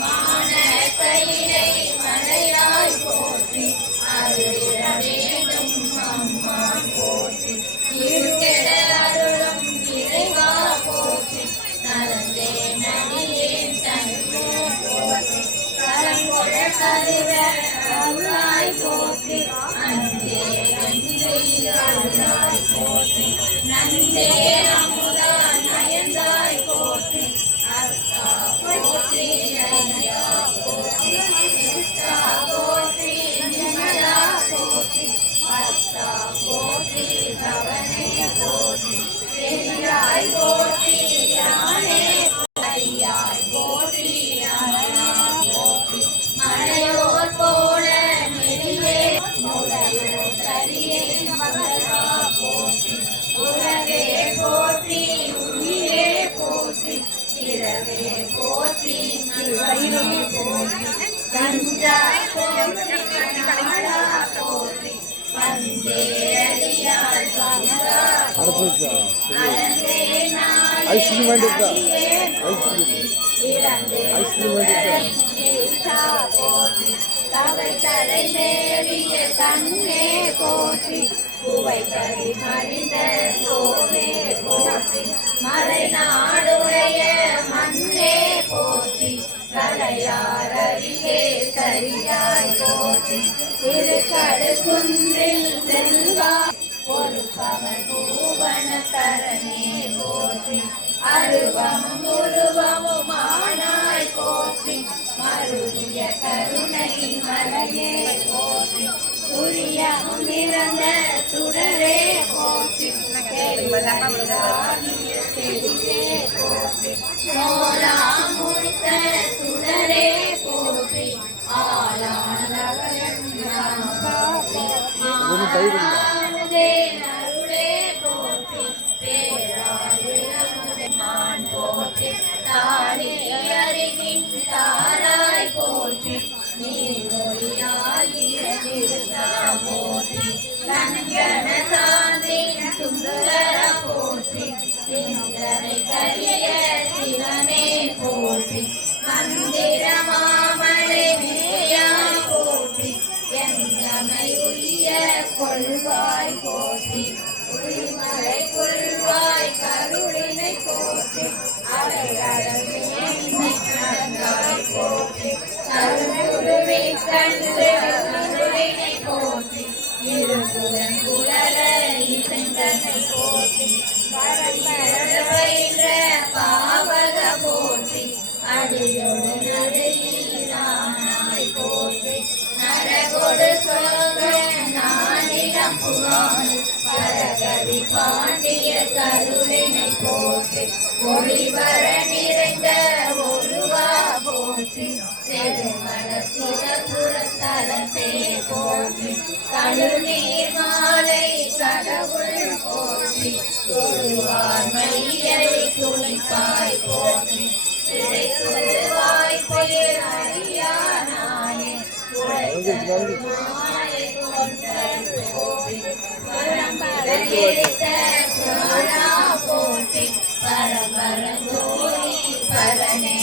வான கையிலை மலையா தருவ அருளாய் போற்றி அன்பே நன்றி அருளாய் போற்றி நன்றே அமுதா நயந்தாய் போற்றி அத்தா போற்றி ஐயா போற்றி நித்தா போற்றி நிமலா போற்றி அத்தா போற்றி பவனே போற்றி பெரியாய் போற்றி யானே ஐயாய் போற்றி அமலா போற்றி மலையோர் போல நெறியே முறையோர் சரியே மகளா போற்றி உறவே போற்றி உயிரே போற்றி இரவே போற்றி சிவனே போற்றி கஞ்சாய் போற்றி கண்ணாடா போற்றி பந்தேரடியாள் பங்கா ஐஸ்கிரீம் வேண்டியிருக்கா போற்றி தவை தலை தேடிய கண்ணே போற்றி புவை கறி மனித கோவே போற்றி மலை நாடுடைய மண்ணே போற்றி கலையார் அருகே சரியாய் போற்றி திருக்கடு குன்றில் செல்வா பொறுப்பவன் பூவன தரணே போற்றி அருவமும் உருவமுமானாய் போற்றி மருளிய கருணை மலையே போற்றி துரியமும் நிறந்த சுடரே போற்றி செடியே போற்றி நோலா முடித்த சுடரே போற்றி ஆளானவன் ஆனதே அருளே போற்றி பேராயிரமுடன் போற்றி தாடி அருகின் தாராய் போற்றி நீர்மொழியாகிய திருத்தா போற்றி கங்கண சாந்தின் சுந்தர போற்றி சிந்தனை கரிய சிவனே போற்றி மந்திர மாமலை மேயா போற்றி எந்தமை உரிய கொள்வாய் போற்றி உரிமலை கொள்வாய் கருளினை போற்றி அலையழகே நடந்தாய் போற்றி கருங்குருவி கண்டு கருளினை போற்றி இருபுறன் குளர இசைந்தனை போற்றி பயின்ற பாவக போற்றி அடியோடு நடையிலானாய் போற்றி நரகொடு சோக நானிடம் புகான் பரகதி பாண்டிய கருளினை போற்றி ஒளிவர நிறைந்த ஒருவா போற்றி செருமண சிவபுரத்தலத்தே போற்றி கழுநீர் மாலை கடவுள் போற்றி தொழுவார் மையை துணிப்பாய் போற்றி திரைக்குருவாய் பெயர் அறியானாயே மாலை கொண்ட போற்றி பரம்பரையெடுத்த போற்றி பரம்பர ஜோதி பரனே